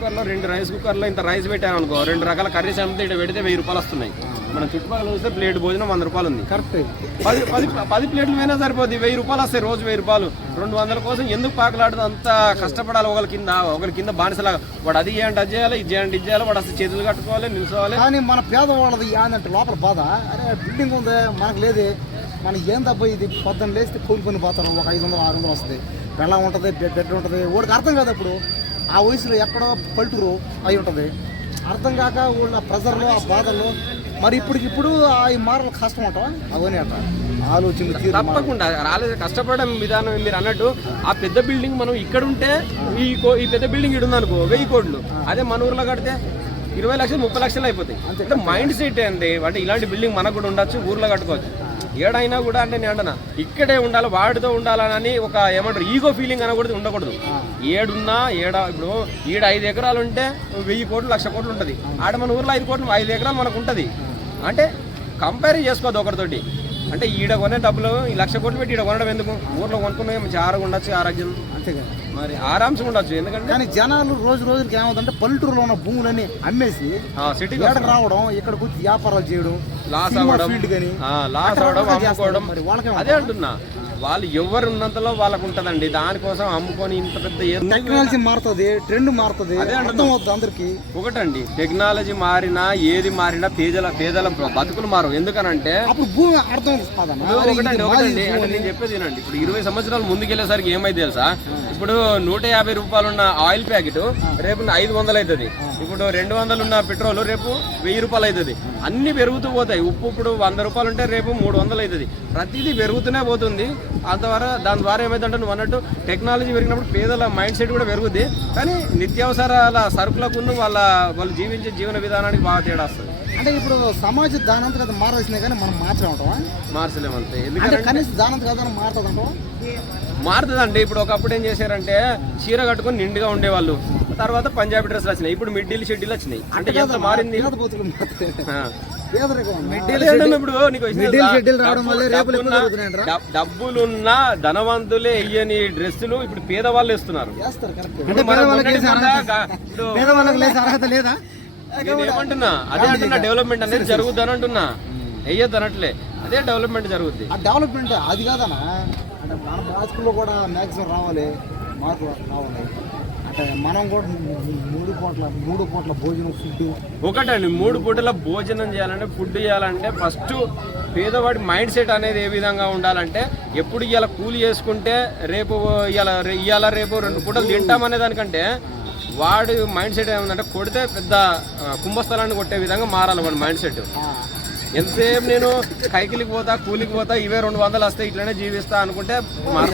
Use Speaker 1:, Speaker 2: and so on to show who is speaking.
Speaker 1: కుక్కర్లో రెండు రైస్ కుక్కర్లో ఇంత రైస్ పెట్టాను అనుకో రెండు రకాల కర్రీస్ అమ్మితే ఇక్కడ పెడితే వెయ్యి రూపాయలు వస్తున్నాయి. మన చుట్టుపక్కల చూస్తే ప్లేట్ భోజనం వంద రూపాయలు ఉంది.
Speaker 2: కరెక్ట్
Speaker 1: పది పది పది ప్లేట్లు పోయినా సరిపోద్ది వెయ్యి రూపాయలు వస్తాయి రోజు వెయ్యి రూపాయలు. రెండు వందల కోసం ఎందుకు పాకలాడుతూ అంత కష్టపడాలి ఒకరి కింద ఒకరి కింద బానిసలాగా. వాడు అది చేయండి అది చేయాలి ఇది చేయండి ఇది చేయాలి వాడు అసలు చేతులు కట్టుకోవాలి నిల్చోవాలి
Speaker 2: కానీ మన పేదవాళ్ళది ఏందంటే లోపల బాధ. అరే బిల్డింగ్ ఉంది మనకు లేదు. మన ఏం తప్ప ఇది? పొద్దున్న లేస్తే కూలికొని పోతాను ఒక ఐదు వందలు ఆరు వందలు వస్తుంది. బెల్లం ఉంటుంది బెడ్ బెడ్ ఉంటుంది. వాడికి అర్థం కాదు అప్పుడు. ఆ వయసులో ఎక్కడో పల్టూరు అయి ఉంటుంది. అర్థం కాక వాళ్ళ ప్రెజర్లో ఆ బాధల్లో మరి ఇప్పటికిప్పుడు అవి మారలు కష్టం ఉంటాం అవన్నీ అట్ట ఆలోచన
Speaker 1: తప్పకుండా రాలేదు. కష్టపడడం విధానం మీరు అన్నట్టు ఆ పెద్ద బిల్డింగ్ మనం ఇక్కడ ఉంటే ఈ ఈ పెద్ద బిల్డింగ్ ఇక్కడ ఉందనుకో వెయ్యి కోట్లు. అదే మన ఊర్లో కడితే ఇరవై లక్షలు ముప్పై లక్షలు అయిపోతాయి. అంటే మైండ్ సెట్ ఏంది? అంటే ఇలాంటి బిల్డింగ్ మనకు కూడా ఉండొచ్చు ఊర్లో కట్టుకోవచ్చు. ఏడైనా కూడా అంటే నేను అంటున్నా ఇక్కడే ఉండాలి వాడితో ఉండాలని ఒక ఏమంటారు ఈగో ఫీలింగ్ అనకూడదు ఉండకూడదు. ఏడున్నా ఏడ ఇప్పుడు ఈడ ఐదు ఎకరాలు ఉంటే వెయ్యి కోట్లు లక్ష కోట్లు ఉంటుంది. ఆడ మన ఊర్లో ఐదు కోట్లు ఐదు ఎకరాలు మనకు ఉంటుంది. అంటే కంపేర్ చేసుకోవద్దు ఒకరితోటి. అంటే ఈడ కొనే డబ్బులు ఈ లక్ష కోట్లు పెట్టి ఈడ కొనడం ఎందుకు? ఊర్లో కొనుక్కునే మంచి ఆరోగ్యం ఉండొచ్చు ఆరోగ్యం.
Speaker 2: అంతే కదా
Speaker 1: మరి ఆరామ్స్ ఉండొచ్చు ఎందుకంటే
Speaker 2: కానీ జనాలు రోజు రోజులకి ఏమవుతుందంటే పల్లెటూరులో ఉన్న భూములన్నీ అమ్మేసి
Speaker 1: సిటీకి
Speaker 2: ఏడకు రావడం ఇక్కడికి వచ్చి వ్యాపారాలు చేయడం
Speaker 1: లాస్ అవ్వడం లాస్ అవ్వడం అమ్ముకోవడం. అదే అంటున్నా. వాళ్ళు ఎవరు ఉన్నంతలో వాళ్ళకు ఉంటదండి దానికోసం అమ్ముకొని ఇంత పెద్ద?
Speaker 2: టెక్నాలజీ మారుతుంది ట్రెండ్ మారుతుంది. అర్థం అవుతుంది అందరికి.
Speaker 1: ఒకటండి టెక్నాలజీ మారినా ఏది మారినా పేదల పేదల బతుకులు మారు ఎందుకనంటే
Speaker 2: అప్పుడు భూమి అర్థం
Speaker 1: ఒకటండి ఒకటండి. అంటే నేను చెప్పేది వినండి. ఇప్పుడు ఇరవై సంవత్సరాలు ముందుకెళ్ళేసరికి ఏమైంది తెలుసా? ఇప్పుడు నూట యాభై రూపాయలు ఉన్న ఆయిల్ ప్యాకెట్ రేపు ఐదు వందలు అవుతుంది. ఇప్పుడు రెండు వందలు ఉన్న పెట్రోల్ రేపు వెయ్యి రూపాయలు అవుతుంది. అన్ని పెరుగుతూ పోతాయి. ఉప్పు ఇప్పుడు వంద రూపాయలు ఉంటే రేపు మూడు వందలు అవుతుంది. ప్రతిదీ పెరుగుతూనే పోతుంది. అంతవర దాని ద్వారా ఏమైందంటే నువ్వు అన్నట్టు టెక్నాలజీ పెరిగినప్పుడు పేదల మైండ్ సెట్ కూడా పెరుగుద్ది. కానీ నిత్యావసరాల సరుకులకు వాళ్ళ వాళ్ళు జీవించే జీవన విధానానికి బాగా తేడా వస్తుంది.
Speaker 2: అంటే ఇప్పుడు సమాజం దానంతగా మారాల్సిందే కానీ మనం మార్చడం ఉంటావా
Speaker 1: మార్చలేమంతే
Speaker 2: అంటే
Speaker 1: ఎందుకంటే
Speaker 2: కనీసం దానంతగా కదా మారుతుంది అంటావా?
Speaker 1: మారుతుందండి. ఇప్పుడు ఒకప్పుడు ఏం చేశారంటే చీర కట్టుకొని నిండుగా ఉండేవాళ్ళు. తర్వాత పంజాబీ డ్రెస్లు వచ్చినాయి. ఇప్పుడు మిడ్డీలు షెడ్యూల్ వచ్చినాయి. అంటే ఎంత మారింది? డబ్బులున్న ధనవంతులే వెయ్యని డ్రెస్సులు ఇప్పుడు పేదవాళ్ళు ఇస్తున్నారు
Speaker 2: చేస్తారు కరెక్ట్.
Speaker 1: ఇప్పుడు
Speaker 2: అంటే
Speaker 1: మనం
Speaker 2: పేదవాళ్ళకి
Speaker 1: ఉన్నది
Speaker 2: వేసే
Speaker 1: కూడా
Speaker 2: అర్హత
Speaker 1: గా- ఇప్పుడు
Speaker 2: పేదవాళ్ళకి లేసే అర్హత లేదా?
Speaker 1: నేను ఏమంటున్నా? అదే అంటున్నా డెవలప్మెంట్ అనేది జరుగుద్ది అని అంటున్నా. వెయ్యొద్దు అనట్లే అదే డెవలప్మెంట్ జరుగుద్ది.
Speaker 2: ఆ డెవలప్మెంట్ అది కాదనా అంటే మన బాస్కుల్లో కూడా మ్యాక్సిమం రావాలి. మార్పులు రావాలి. మనం కూడా మూడు పూట్ల మూడు పూట్ల భోజనం ఫుడ్
Speaker 1: ఒకటండి మూడు పూటల భోజనం చేయాలంటే ఫుడ్ చేయాలంటే ఫస్ట్ పేదవాడి మైండ్ సెట్ అనేది ఏ విధంగా ఉండాలంటే ఎప్పుడు ఇవాళ కూలి చేసుకుంటే రేపు ఇవాళ ఇవాళ రేపు రెండు పూటలు తింటామనే దానికంటే వాడి మైండ్ సెట్ ఏముందంటే కొడితే పెద్ద కుంభస్థలాన్ని కొట్టే విధంగా మారాలి వాడి మైండ్ సెట్. ఎంతసేపు నేను కైకిలికి పోతా కూలికి పోతా ఇవే రెండు వందలు వస్తాయి ఇట్లనే జీవిస్తా అనుకుంటే